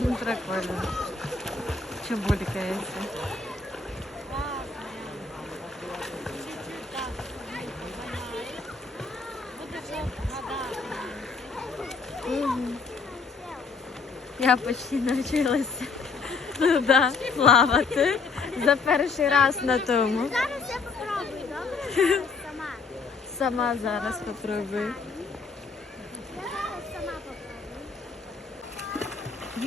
Прикольно. Чубулькається. Я почти навчилася ну, да, плавати за перший раз на тому. Зараз я попробую, добре? Сама. Сама зараз попробую. Я зараз сама попробую. Ти його не люби, виходить. Я б сама попробую. Мама, я б сама попробую. Мені... А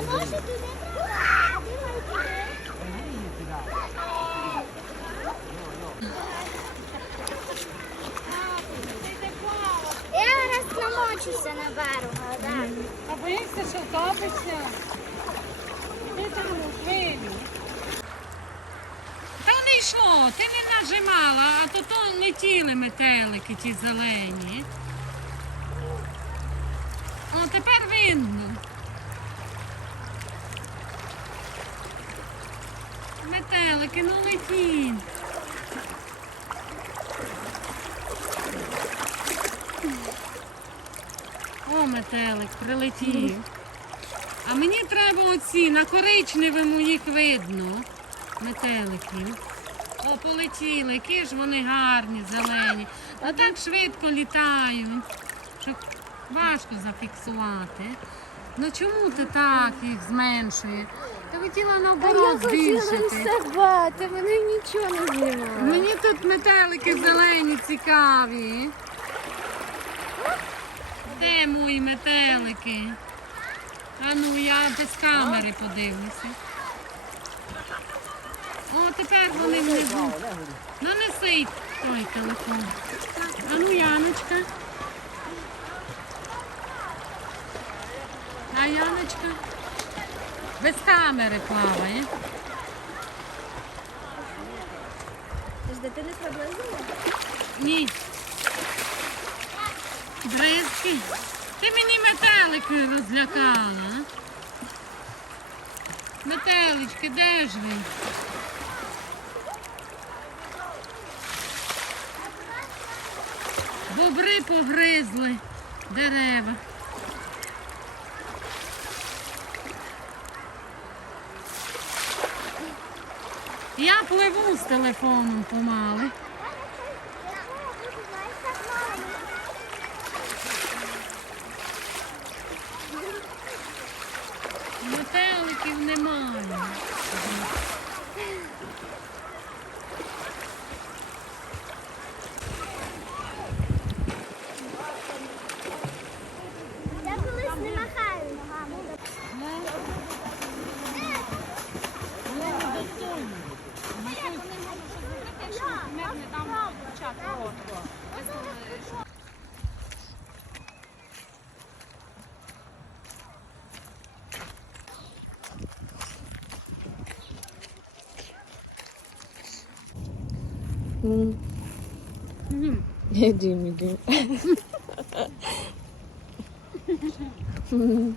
може туди треба? Думаю, туди. Я раз намочуся на берегу, так. А боїшся, що втопишся? Ти там у хвилі. Та не йшло, ти не нажимала, а то то летіли метелики ті зелені. О, тепер видно. Метелики, ну летіть. О, прилетів. А мені треба оці, на коричневому їх видно. Метелики. О, полетіли, які ж вони гарні, зелені. А так швидко літають, що важко зафіксувати. Ну чому ти так їх зменшуєш? Я хотіла наоборот збільшити. мене нічого не знімала. Мені тут метелики зелені цікаві. Де мої метелики? А ну я без камери подивлюся. О, тепер вони внизу. Ну неси той телефон. А ну Яночка. А Яночка? Без камери плаває. Ти ж дитини приблизила? Ні. Бризки. Ти мені метелики розлякала. Метелички, де ж ви? Бобри погризли дерева. Я пливу з телефоном помалу. Ne düğümü gül.